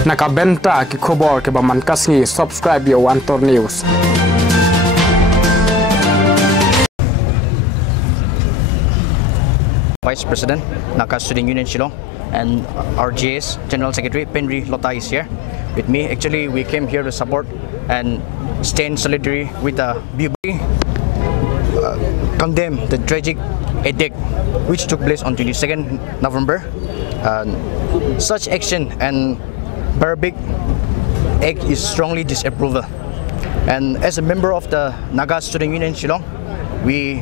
Nakabenta ki khobor ke ba mankasngi subscribe yo Antor News. Vice President, Naga Studen Union Shillong, and our GS General Secretary Penry Lota is here with me. Actually, we came here to support and stand solidary with the BB, condemn the tragic attack which took place on 22nd November. Such action and barbaric act is strongly disapproved. And as a member of the Naga Studen Union Shillong, we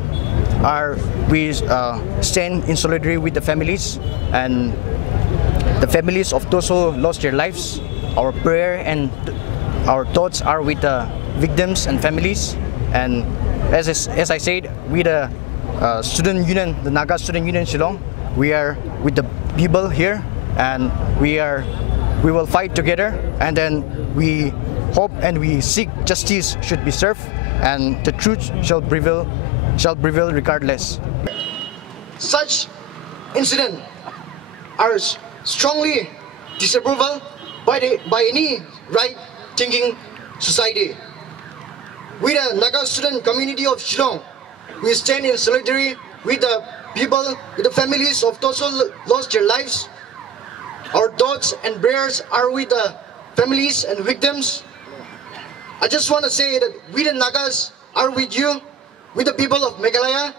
stand in solidarity with the families and the families of those who lost their lives. Our prayer and our thoughts are with the victims and families. And as I said, with the student union, the Naga Studen Union Shillong, we are with the people here, and we will fight together, and then we hope and we seek justice should be served, and the truth shall prevail regardless. Such incidents are strongly disapproved by any right-thinking society. We, the Naga student community of Shillong, we stand in solidarity with the people, with the families of those who lost their lives. Our thoughts and prayers are with the families and victims. I just want to say that we, the Nagas, are with you, with the people of Meghalaya.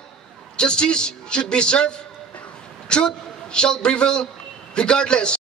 Justice should be served. Truth shall prevail regardless.